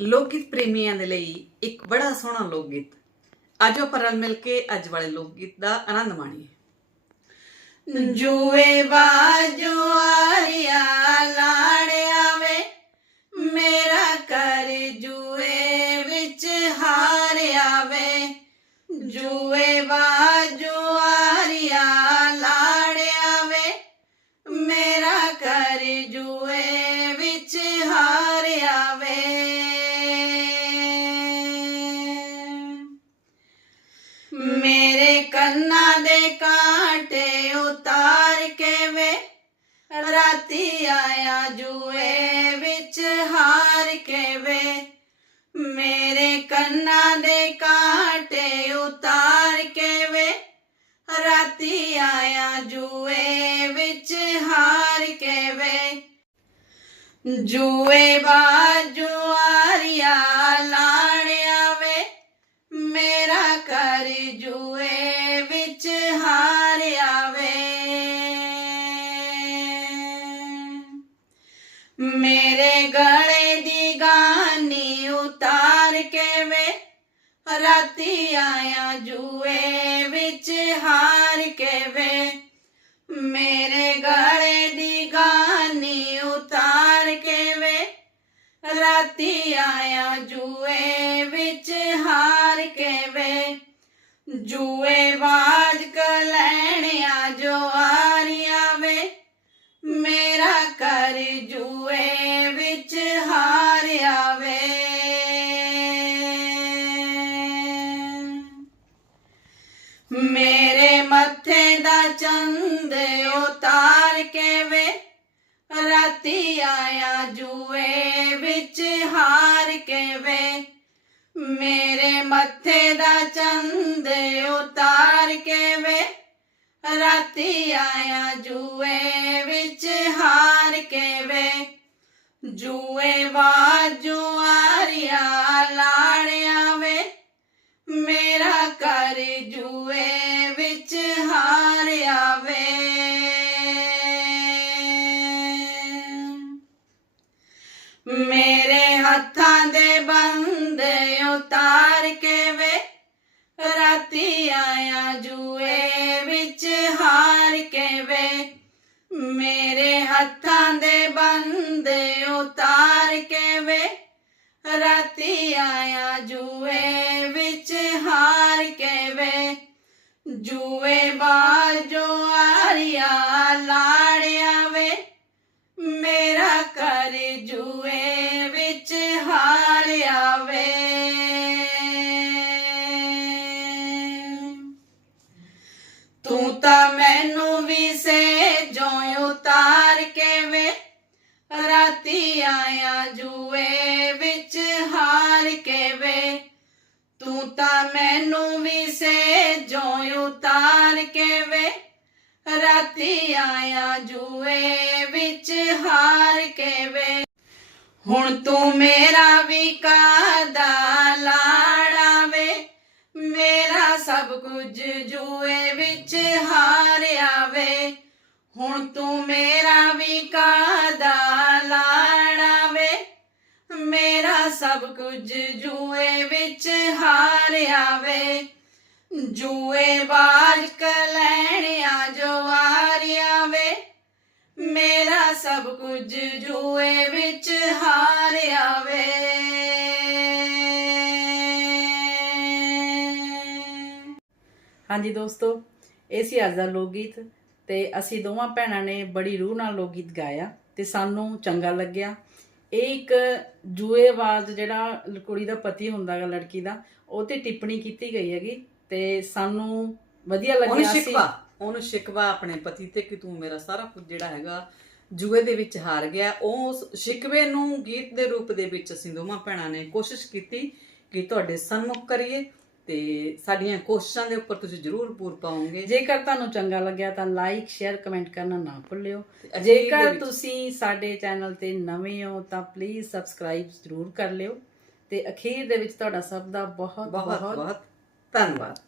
ਲੋਕ ਗੀਤ ਪ੍ਰੇਮੀਆਂ ਦੇ ਲਈ ਇੱਕ ਬੜਾ ਸੋਹਣਾ ਲੋਕ ਗੀਤ ਅੱਜ ਆਪਾਂ ਰਲ ਮਿਲ ਕੇ ਅੱਜ ਵਾਲੇ ਲੋਕ ਗੀਤ ਦਾ ਆਨੰਦ ਮਾਣੀਏ। ਜੂਏ ਬਾਜੋ ਆਰਿਆ, ਲਾੜਿਆ ਵੇ, ਮੇਰਾ ਕਰ ਜੂਏ ਵਿੱਚ ਹਾਰਿਆ ਵੇ। ਜੂਏ ਬਾਜੋ मेरे कन्ना दे काटे उतार के वे। राती आया जुए विच हार के वे। जुए बाजुआरिया लाड़ आवे मेरा कर जुए विच हार आवे मेरे गले ਰਾਤੀ ਆਇਆ ਜੂਏ ਵਿੱਚ ਹਾਰ ਕੇ ਵੇ ਮੇਰੇ ਗਲੇ ਦੀ ਗਾਨੀ ਉਤਾਰ ਕੇ ਵੇ ਰਾਤੀ ਆਇਆ ਜੂਏ ਵਿੱਚ ਹਾਰ ਕੇ ਵੇ ਜੂਏ ਬਾਜ ਮੇਰੇ ਮੱਥੇ ਦਾ ਚੰਦ ਉਤਾਰ ਕੇ ਵੇ ਰਾਤੀ ਆਇਆ ਜੂਏ ਵਿੱਚ ਹਾਰ ਕੇ ਵੇ ਮੇਰੇ ਮੱਥੇ ਦਾ ਚੰਦ ਉਤਾਰ ਕੇ ਵੇ ਰਾਤੀ ਆਇਆ ਜੂਏ ਵਿੱਚ ਹਾਰ ਕੇ ਵੇ ਜੂਏ ਬਾਜੂ दे बंदे उतार के वे। राती आया जुए बिच हार के वे। मेरे हथा दे बंदे उतार के वे। राती आया जुए बिच हार के वे। जुए बाजो ਮੈਨੂੰ ਵੀ ਸੇ ਜੋ ਉਤਾਰ ਕੇ ਵੇ ਰਾਤੀ ਆਇਆ ਜੂਏ ਵਿੱਚ ਹਾਰ ਕੇ ਵੇ ਹੁਣ ਤੂੰ ਮੇਰਾ ਵੀ ਲਾੜਾ ਵੇ ਮੇਰਾ ਸਭ ਕੁਝ ਜੂਏ ਵਿੱਚ ਹਾਰਿਆ ਵੇ ਹੁਣ ਤੂੰ ਮੇਰਾ ਵੀ ਕਾਦਾ ਲਾੜਾ ਵੇ ਮੇਰਾ ਸਭ ਕੁਝ ਜੂਏ ਵਿੱਚ ਹਾਰਿਆ ਵੇ ਜੂਏ ਬਾਜ ਕਲੈਣਿਆ ਜੋ ਵੇ ਮੇਰਾ ਸਭ ਕੁਝ ਜੂਏ ਵਿੱਚ ਹਾਰਿਆ ਵੇ ਹਾਂਜੀ ਦੋਸਤੋ, ਇਹ ਸੀ ਅੱਜ ਦਾ ਲੋਕ ਗੀਤ ਤੇ ਅਸੀਂ ਦੋਵਾਂ ਭੈਣਾਂ ਨੇ ਬੜੀ ਰੂਹ ਨਾਲ ਲੋਕ ਗੀਤ ਗਾਇਆ ਤੇ ਸਾਨੂੰ ਚੰਗਾ ਲੱਗਿਆ। ਇਹ ਇੱਕ ਜੂਏਬਾਜ਼ ਜਿਹੜਾ ਕੁੜੀ ਦਾ ਪਤੀ ਹੁੰਦਾ ਗਾ ਲੜਕੀ ਦਾ ਉਹ ਤੇ ਟਿੱਪਣੀ ਕੀਤੀ ਗਈ ਹੈਗੀ ਤੇ ਸਾਨੂੰ ਵਧੀਆ ਉਹਨੂੰ ਲੱਗਿਆ ਸੀ। ਸ਼ਿਕਵਾ ਉਹਨੂੰ ਸ਼ਿਕਵਾ ਆਪਣੇ ਪਤੀ ਤੇ ਕਿ ਤੂੰ ਮੇਰਾ ਸਾਰਾ ਕੁਝ ਜਿਹੜਾ ਹੈਗਾ ਜੂਏ ਦੇ ਵਿੱਚ ਹਾਰ ਗਿਆ। ਉਸ ਸ਼ਿਕਵੇ ਨੂੰ ਗੀਤ ਦੇ ਰੂਪ ਦੇ ਵਿੱਚ ਅਸੀਂ ਦੋਵਾਂ ਭੈਣਾਂ ਨੇ ਕੋਸ਼ਿਸ਼ ਕੀਤੀ ਕਿ ਤੁਹਾਡੇ ਸਨਮੁਖ ਕਰੀਏ। ਤੇ ਸਾਡੀਆਂ ਕੋਸ਼ਿਸ਼ਾਂ ਦੇ ਉੱਪਰ ਤੁਸੀਂ ਜ਼ਰੂਰ ਪੂਰ ਪਾਓਗੇ। ਜੇਕਰ ਤੁਹਾਨੂੰ ਚੰਗਾ ਲੱਗਿਆ ਤਾਂ ਲਾਈਕ ਸ਼ੇਅਰ ਕਮੈਂਟ ਕਰਨਾ ਨਾ ਭੁੱਲਿਓ। ਜੇਕਰ ਤੁਸੀਂ ਸਾਡੇ ਚੈਨਲ ਤੇ ਨਵੇਂ ਹੋ ਤਾਂ ਪਲੀਜ਼ ਸਬਸਕ੍ਰਾਈਬ ਜ਼ਰੂਰ ਕਰ ਲਿਓ। ਤੇ ਅਖੀਰ ਦੇ ਵਿੱਚ ਤੁਹਾਡਾ ਸਭ ਦਾ ਬਹੁਤ ਬਹੁਤ ਧੰਨਵਾਦ।